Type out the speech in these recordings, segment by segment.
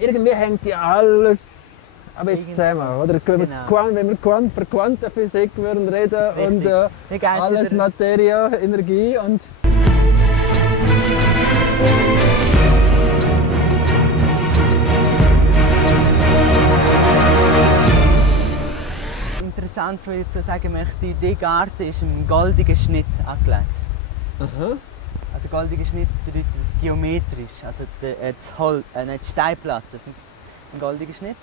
irgendwie hängt ja alles ein bisschen zusammen. Oder? Genau. Wenn wir von Quantenphysik würden reden und alles wieder... Materie, Energie und... Interessant, was ich dazu sagen möchte, der Garten ist im goldigen Schnitt angelegt. Aha. Also goldiger Schnitt bedeutet das geometrisch, also die Steinplatten sind ein goldiger Schnitt.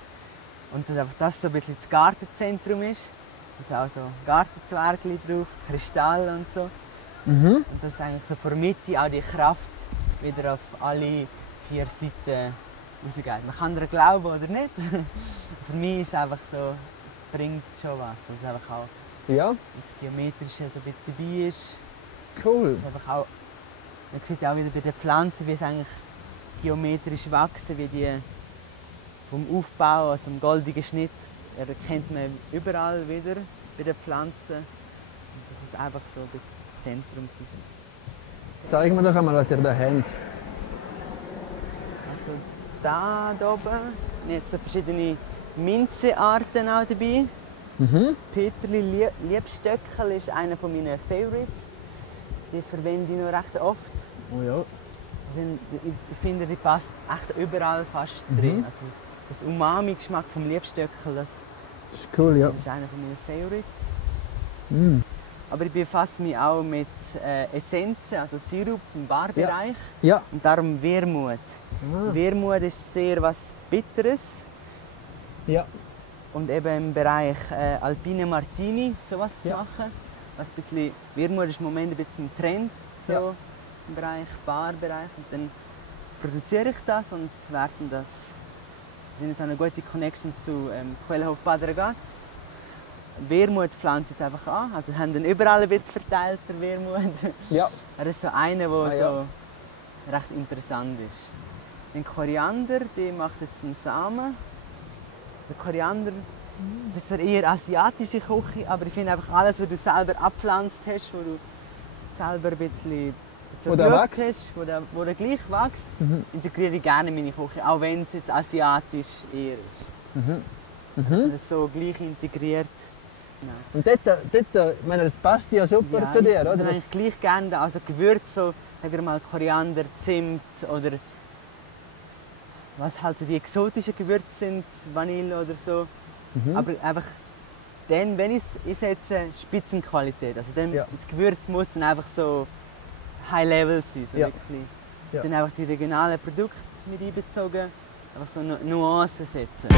Und dass einfach das so ein bisschen das Gartenzentrum ist, dass auch so Gartenzwergli drauf, Kristall und so. Und dass eigentlich so von der Mitte auch die Kraft wieder auf alle 4 Seiten rausgeht. Man kann daran glauben oder nicht. Für mich ist es einfach so, es bringt schon was, weil es einfach auch das Geometrische so ein bisschen dabei ist. Cool. Einfach auch, man sieht auch wieder bei den Pflanzen, wie es eigentlich geometrisch wachsen, wie die vom Aufbau, also im goldigen Schnitt, erkennt man überall wieder bei den Pflanzen. Und das ist einfach so das Zentrum. Zeig mir doch einmal, was ihr da habt. Also da oben, jetzt so verschiedene Minzearten auch dabei. Peterli Liebstöckel ist einer meiner Favorites. Die verwende ich noch recht oft. Oh ja. Ich finde, die passt echt überall fast drin. Also das Umami-Geschmack vom Liebstöckel, das ist cool, ja. Das ist einer meiner Favorites. Aber ich befasse mich auch mit Essenzen, also Sirup im Barbereich. Ja. Und darum Wermut. Wermut ist sehr was Bitteres. Ja. Und eben im Bereich Alpine Martini sowas zu machen. Was ein bisschen, Wermut ist im Moment ein bisschen ein Trend so im Bereich Barbereich. Und dann produziere ich das und werten das. Wir haben jetzt eine gute Connection zu Quellhof Bad Ragaz. Wermut pflanzt jetzt einfach an. Also wir haben den überall ein bisschen verteilt, der Wermut. Ja. Er ist so einer, der so recht interessant ist. Den Koriander, der macht jetzt einen Samen. Der Koriander, das ist zwar eher asiatische Küche, aber ich finde einfach alles, was du selber abgepflanzt hast, wo du selber ein bisschen wo der wächst, hast, wo der gleich wächst, integriere ich gerne in meine Küche, auch wenn es jetzt asiatisch eher ist. Also das so gleich integriert. Genau. Und dort, ich meine, das passt ja super zu dir, oder? Ich gleich gerne, also Gewürze, so, sagen wir mal Koriander, Zimt oder was halt so die exotischen Gewürze sind, Vanille oder so. Aber einfach dann, wenn ich es einsetze, Spitzenqualität. Also dann, das Gewürz muss dann einfach so High Level sein. So wirklich. Dann einfach die regionalen Produkte mit einbezogen, einfach so Nuancen setzen.